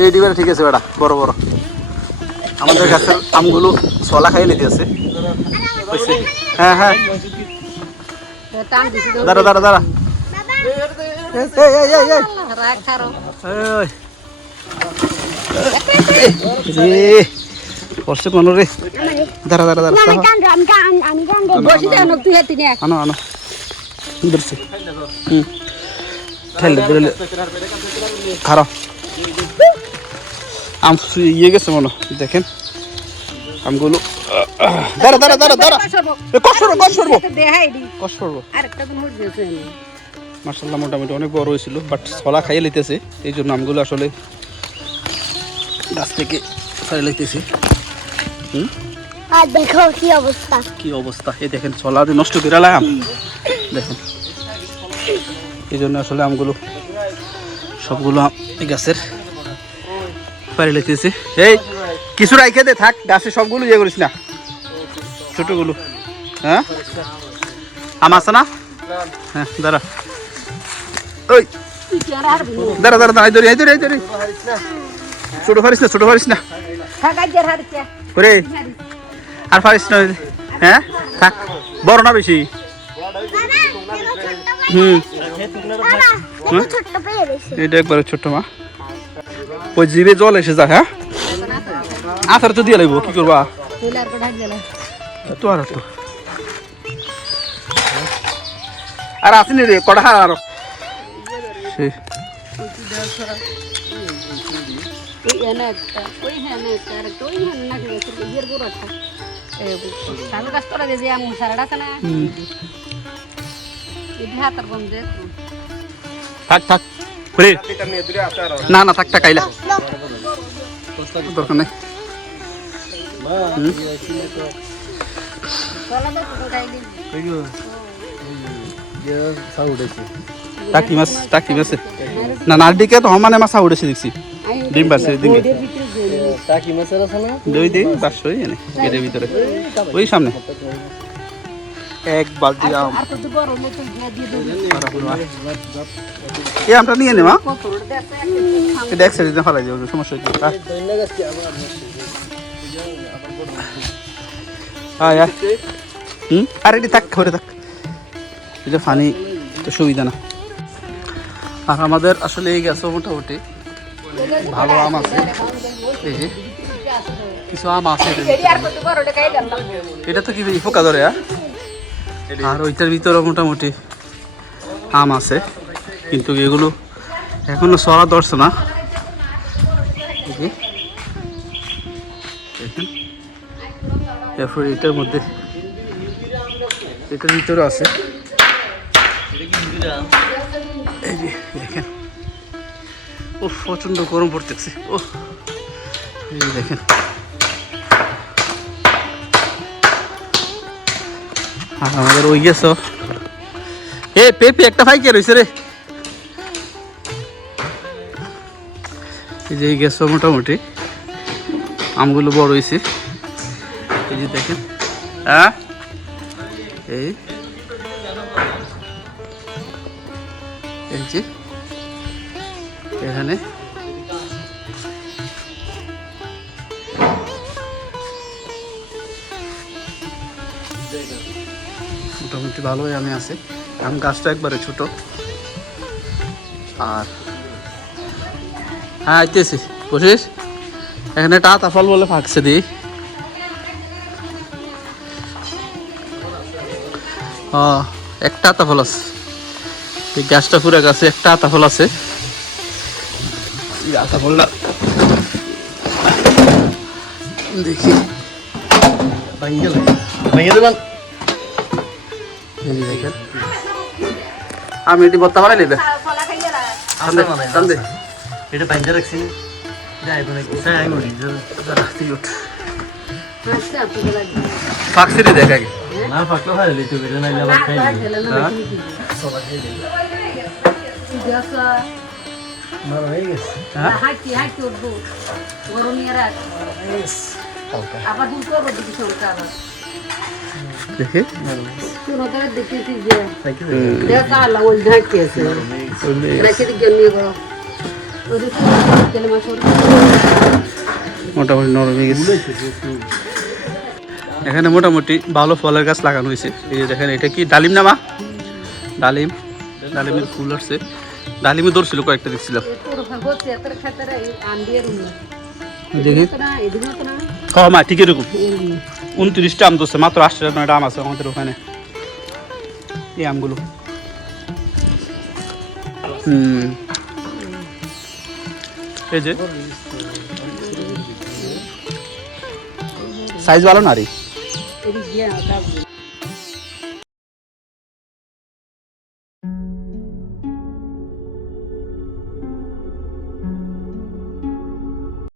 এই ডিবার ঠিক আছে বেটা বড় বড়। আমাদের গাছের আমগুলো ছলা খাইয়ে নিতে আছে। হয়েছে? হ্যাঁ হ্যাঁ। দাঁড়া দাঁড়া দাঁড়া। খারো ওই। রে, দাঁড়া দাঁড়া দাঁড়া আনো আনো। হুম। ঠেলে ধরে খারাপ আম ইয়ে গেছে মনে দেখেন। আমগুলো দাঁড়া দাঁড়া দাঁড়া দাঁড়া। কষ্ট করব। কষ্ট করব মার্শাল্লাহ মোটামুটি অনেক বড় হয়েছিল বাট ছলা খাইয়ে লিতেছে এই জন্য আমগুলো আসলে গাছ থেকে ছাড়িয়ে লিতেছি হুম? আর দেখো কি অবস্থা। কি অবস্থা? এই দেখেন ছলা নষ্ট করে আম দেখেন। এই জন্য আসলে আমগুলো সবগুলো আম এই গাছের পারি লিতেছি এই কিছু রাইখে দে থাক গাছে সবগুলো ইয়ে করিস না। ছোটগুলো। হ্যাঁ? আম আছে না? হ্যাঁ দাঁড়া। ওই দাঁড়া দাঁড়া দাঁড়া এই ধরি এই ধরি এই ধরি। ছোট পারিস না ছোট পারিস না। করে আর পারিস না। হ্যাঁ? থাক বড় না বেশি। হুম? এটা একবারে ছোট্ট মা। ওই জিভে জল এসে যা হ্যাঁ? আথার তো দিয়ে লাগবো কি করবা? তো আর তো আর আসেনি রে কটা আরও? সেই ওই হেনে না না থাক থাক টাকাইলা দরকার নেই। টাকি মাছ টাকি মাছে। না তো সমানে মাছ উঠেছে দেখছি। ডিম পারছে দিকে টাকি মাছের আছে না? দুই দিন পাঁচশো এনে গেটের ভিতরে। ওই সামনে। এক বালতি আম। দিয়ে দেবো। এই আমটা নিয়ে নে মা। দেখ এটা এক সাইডে ফেলাই যাবে সমস্যা কি? গাছ হুম? আর এটি থাক ঘরে থাক। এটা ফানি তো সুবিধা না। আর আমাদের আসলে এই গাছও মোটামুটি ভালো আম আছে। এই যে কিছু আম আছে। এটা তো কি পোকা ধরে হ্যাঁ? আর ওইটার ভিতরে মোটামুটি আম আছে, কিন্তু এগুলো এখনও সরা ধরছে না। এরপর এটার মধ্যে, এটার ভিতরে আছে। দেখেন। ও প্রচণ্ড গরম পড়তেছে। ও দেখেন। আর আমাদের ওই গেছ। এ, পেপি একটা ফাইকে রয়েছে রে। এই যে গেছো মোটামুটি। আমগুলো বড় হয়েছে এই যে দেখেন। হ্যাঁ? এই। এই যে। এখানে। মোটামুটি ভালোই আমি আছি। আম গাছটা একবারে ছোট। আর হ্যাঁ আইতেছি। বুঝিস এখানে একটা আতা ফল বলে ফাঁকছে দি। একটা আতা ফল আছে। গাছটা পুরো গাছে একটা আতা ফল আছে। আতা ফলটা দেখি। ভাঙ্গে ভাঙ্গে দেবেন এই যে দেখেন। আমি এটি বত্তা বানাই নেবে। এটা রাখছি। আচ্ছা আপনি লাগবে। ফাঁকছি রে দেখ আগে। না পাকলো লিটু বেরে না আবার খাই? মার হয়ে গেছে। হ্যাঁ? হাঁটি হাঁটি উঠবো। গরম নিয়ে রাখ। আবার দুল করব দিদি সরকার দেখি। মোটামুটি নরম হয়ে গেছে। এখানে মোটামুটি ভালো ফলের গাছ লাগানো হয়েছে। এই যে দেখেন, এটা কি ডালিম নামা ডালিম। ডালিমের ফুল আসছে। ডালিমে ধরছিল কয়েকটা, দেখছিলাম। দেখি। না না খাওয়া মা ঠিক এরকম। উনত্রিশটা আম ধরছে, মাত্র আটটা নয়টা আম আছে আমাদের ওখানে। এই আমগুলো। হুম। এই যে। সাইজ ভালো না রে?